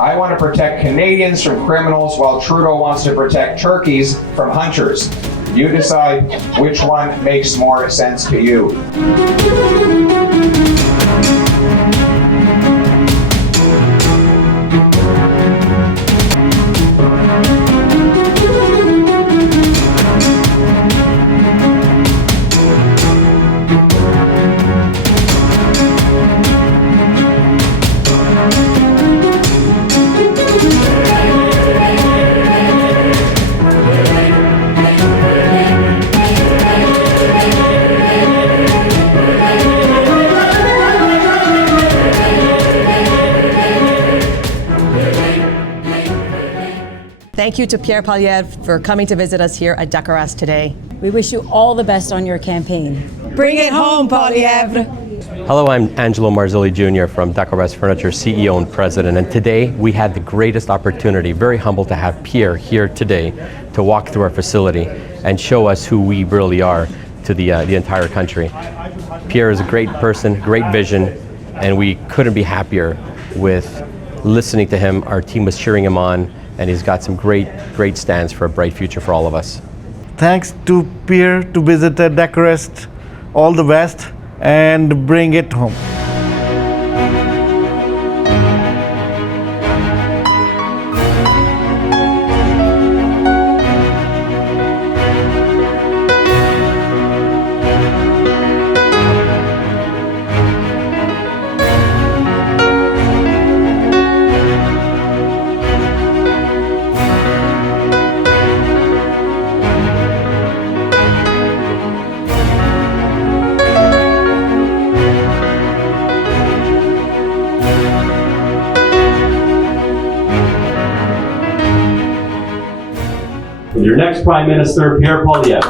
I want to protect Canadians from criminals while Trudeau wants to protect turkeys from hunters. You decide which one makes more sense to you. Thank you to Pierre Poilievre for coming to visit us here at DECOR-REST today. We wish you all the best on your campaign. Bring it home, Poilievre! Hello, I'm Angelo Marzulli Jr. from DECOR-REST Furniture, CEO and President, and today we had the greatest opportunity, very humbled to have Pierre here today to walk through our facility and show us who we really are to the entire country. Pierre is a great person, great vision, and we couldn't be happier with listening to him. Our team was cheering him on, and he's got some great stands for a bright future for all of us. Thanks to Pierre to visit DECOR-REST. All the best and bring it home. Your next Prime Minister, Pierre Poilievre.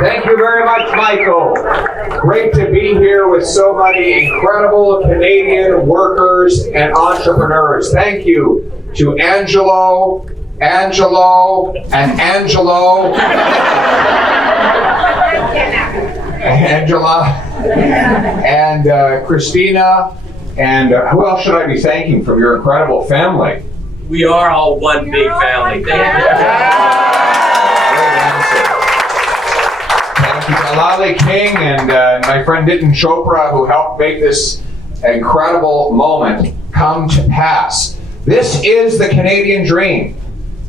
Thank you very much, Michael. Great to be here with so many incredible Canadian workers and entrepreneurs. Thank you to Angelo, and Angelo, Angela, and Christina, and who else should I be thanking from your incredible family? We are all one big family. Thank you. Great answer. Thank you to Lali King and my friend Nitin Chopra, who helped make this incredible moment come to pass. This is the Canadian dream,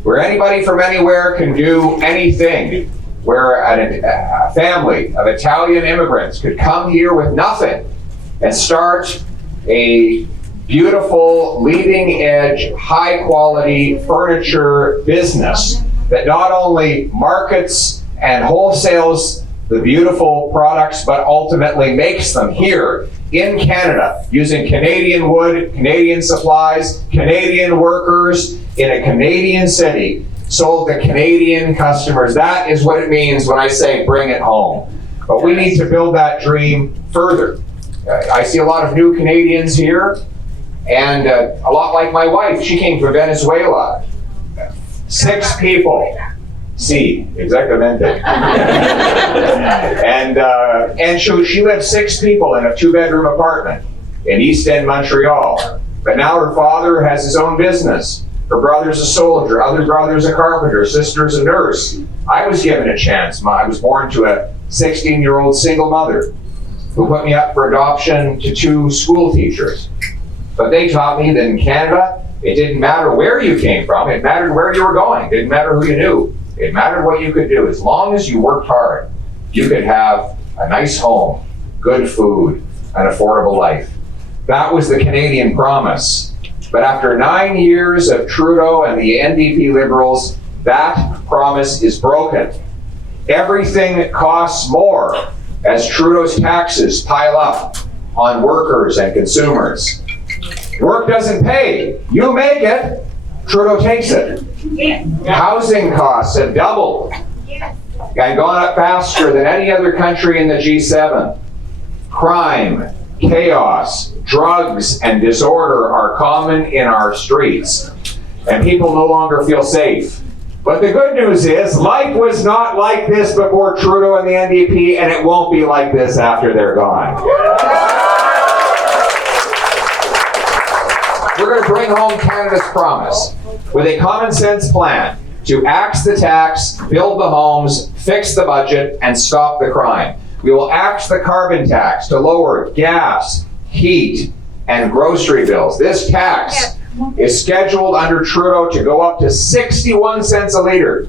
where anybody from anywhere can do anything. Where a family of Italian immigrants could come here with nothing and start a beautiful, leading-edge, high-quality furniture business that not only markets and wholesales the beautiful products, but ultimately makes them here in Canada, using Canadian wood, Canadian supplies, Canadian workers in a Canadian city, sold to Canadian customers. That is what it means when I say bring it home. But we need to build that dream further. I see a lot of new Canadians here, and a lot like my wife. She came from Venezuela. 6 people. Sí, exactamente. And she lived 6 people in a 2-bedroom apartment in East End, Montreal. But now her father has his own business. Her brother's a soldier, other brother's a carpenter, sister's a nurse. I was given a chance. I was born to a 16-year-old single mother who put me up for adoption to 2 school teachers. But they taught me that in Canada, it didn't matter where you came from, it mattered where you were going. It didn't matter who you knew. It mattered what you could do. As long as you worked hard, you could have a nice home, good food, an affordable life. That was the Canadian promise. But after 9 years of Trudeau and the NDP Liberals, that promise is broken. Everything costs more as Trudeau's taxes pile up on workers and consumers. Work doesn't pay. You make it, Trudeau takes it. Housing costs have doubled and gone up faster than any other country in the G7. Crime, chaos, drugs, and disorder are common in our streets. and people no longer feel safe. But the good news is, life was not like this before Trudeau and the NDP, and it won't be like this after they're gone. We're going to bring home Canada's promise with a common sense plan to axe the tax, build the homes, fix the budget, and stop the crime. We will axe the carbon tax to lower gas, heat, and grocery bills. This tax is scheduled under Trudeau to go up to 61 cents a litre.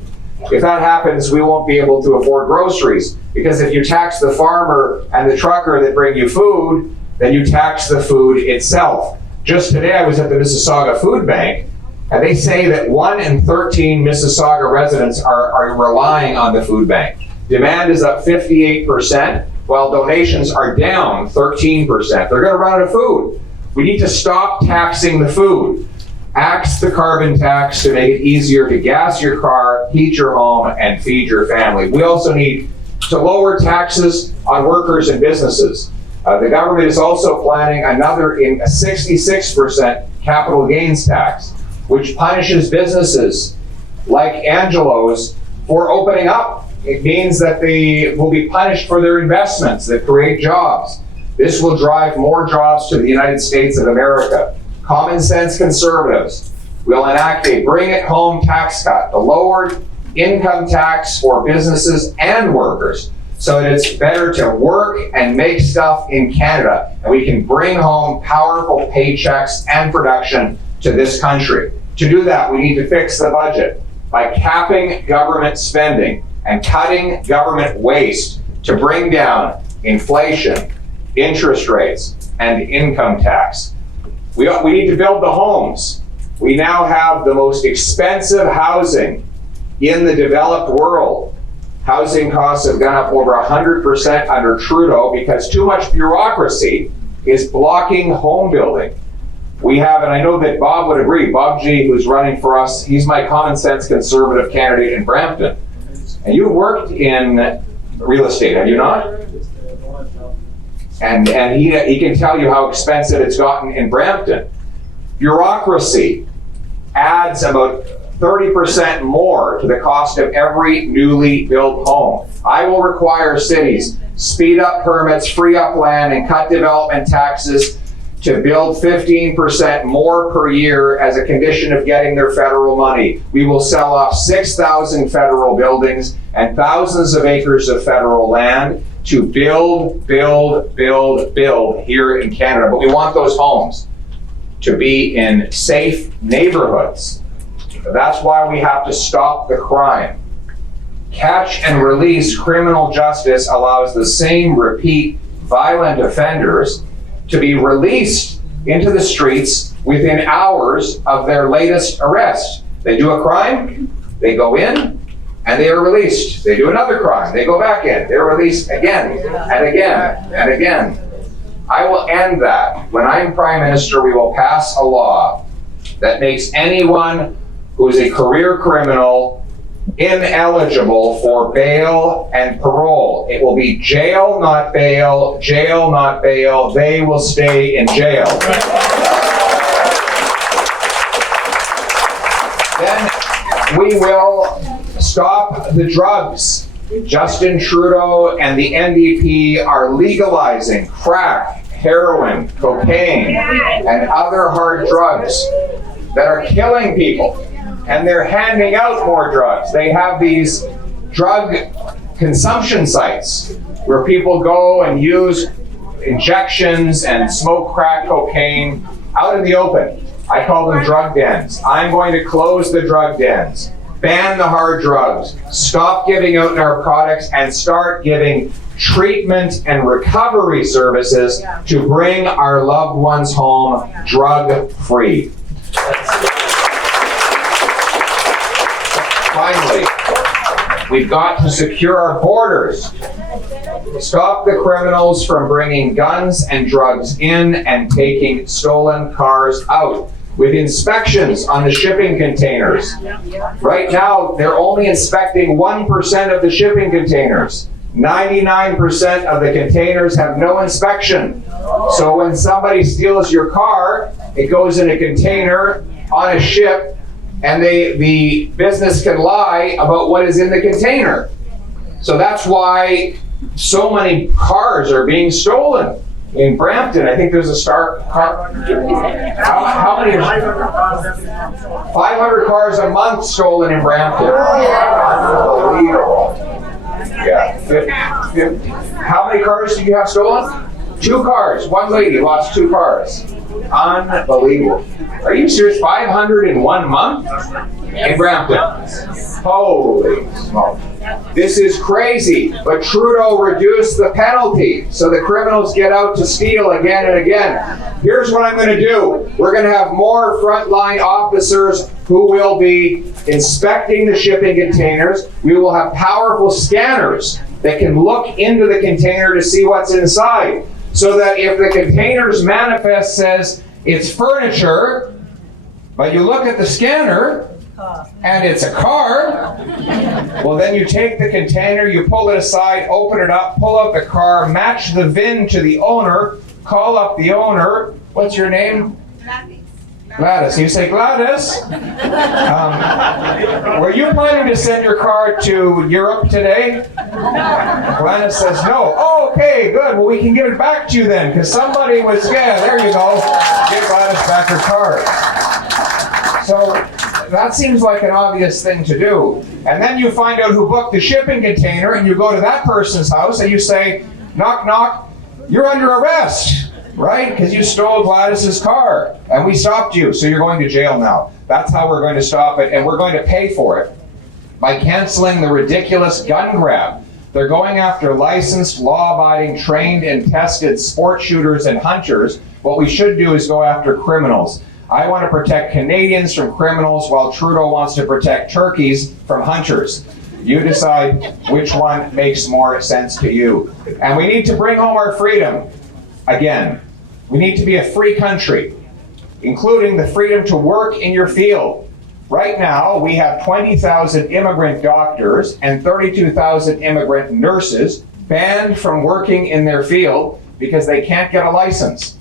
If that happens, we won't be able to afford groceries, because if you tax the farmer and the trucker that bring you food, then you tax the food itself. Just today I was at the Mississauga Food Bank, and they say that 1 in 13 Mississauga residents are relying on the food bank. Demand is up 58%, while donations are down 13%. They're going to run out of food. We need to stop taxing the food. Axe the carbon tax to make it easier to gas your car, heat your home, and feed your family. We also need to lower taxes on workers and businesses. The government is also planning another 66% capital gains tax, which punishes businesses like Angelo's for opening up. It means that they will be punished for their investments that create jobs. This will drive more jobs to the United States of America. Common sense conservatives will enact a bring-it-home tax cut, the lowered income tax for businesses and workers, so that it's better to work and make stuff in Canada, and we can bring home powerful paychecks and production to this country. To do that, we need to fix the budget by capping government spending and cutting government waste to bring down inflation, interest rates, and income tax. We need to build the homes. We now have the most expensive housing in the developed world. Housing costs have gone up over 100% under Trudeau because too much bureaucracy is blocking home building. We have, and I know that Bob would agree, Bob G, who's running for us, he's my common sense conservative candidate in Brampton. And you worked in real estate, have you not? And he can tell you how expensive it's gotten in Brampton. Bureaucracy adds about 30% more to the cost of every newly built home. I will require cities speed up permits, free up land, and cut development taxes to build 15% more per year as a condition of getting their federal money. We will sell off 6,000 federal buildings and thousands of acres of federal land to build here in Canada. But we want those homes to be in safe neighborhoods. That's why we have to stop the crime. Catch and release criminal justice allows the same repeat violent offenders to be released into the streets within hours of their latest arrest. They do a crime, they go in, and they are released. They do another crime, they go back in, they're released again and again and again. I will end that. When I'm Prime Minister, we will pass a law that makes anyone who is a career criminal ineligible for bail and parole. It will be jail, not bail, jail, not bail. They will stay in jail. Then we will stop the drugs. Justin Trudeau and the NDP are legalizing crack, heroin, cocaine, and other hard drugs that are killing people. And they're handing out more drugs. They have these drug consumption sites where people go and use injections and smoke crack cocaine out in the open. I call them drug dens. I'm going to close the drug dens, ban the hard drugs, stop giving out narcotics, and start giving treatment and recovery services to bring our loved ones home drug-free. Finally, we've got to secure our borders. Stop the criminals from bringing guns and drugs in and taking stolen cars out. With inspections on the shipping containers. Right now, they're only inspecting 1% of the shipping containers. 99% of the containers have no inspection. So when somebody steals your car, it goes in a container on a ship, and the business can lie about what is in the container. So that's why so many cars are being stolen. In Brampton, I think there's a car. How many? 500 cars a month stolen in Brampton. Unbelievable. Yeah. 50. How many cars do you have stolen? 2 cars. One lady lost 2 cars. Unbelievable. Are you serious? 500 in 1 month? In Brampton. Holy smoke. This is crazy. But Trudeau reduced the penalty so the criminals get out to steal again and again. Here's what I'm going to do. We're going to have more frontline officers who will be inspecting the shipping containers. We will have powerful scanners that can look into the container to see what's inside. So that if the container's manifest says it's furniture, but you look at the scanner and it's a car, well then you take the container, you pull it aside, open it up, pull out the car, match the VIN to the owner, call up the owner. What's your name? Gladys. You say, Gladys, were you planning to send your car to Europe today? Gladys says, no. Oh, okay, good. Well, we can give it back to you then, because somebody was, yeah, there you go. Give Gladys back her car. So that seems like an obvious thing to do. And then you find out who booked the shipping container, and you go to that person's house, and you say, knock, knock, you're under arrest. Right? Because you stole Gladys's car and we stopped you, so you're going to jail now. That's how we're going to stop it, and we're going to pay for it by canceling the ridiculous gun grab. They're going after licensed, law-abiding, trained and tested sport shooters and hunters. What we should do is go after criminals. I want to protect Canadians from criminals while Trudeau wants to protect turkeys from hunters. You decide which one makes more sense to you. And we need to bring home our freedom. Again, we need to be a free country, including the freedom to work in your field. Right now, we have 20,000 immigrant doctors and 32,000 immigrant nurses banned from working in their field because they can't get a license.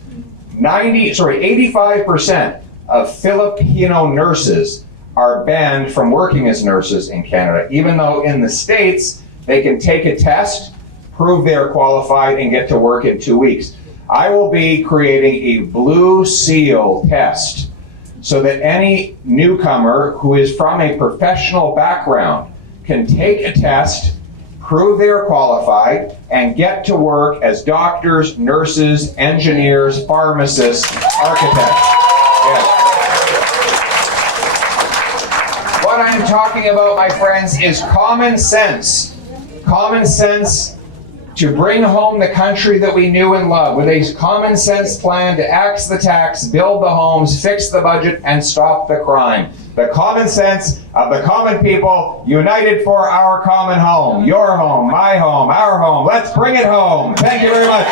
85% of Filipino nurses are banned from working as nurses in Canada, even though in the States, they can take a test, prove they're qualified, and get to work in 2 weeks. I will be creating a blue seal test so that any newcomer who is from a professional background can take a test, prove they are qualified, and get to work as doctors, nurses, engineers, pharmacists, architects. Yes. What I'm talking about, my friends, is common sense. Common sense to bring home the country that we knew and loved, with a common sense plan to axe the tax, build the homes, fix the budget, and stop the crime. The common sense of the common people united for our common home. Your home, my home, our home. Let's bring it home. Thank you very much.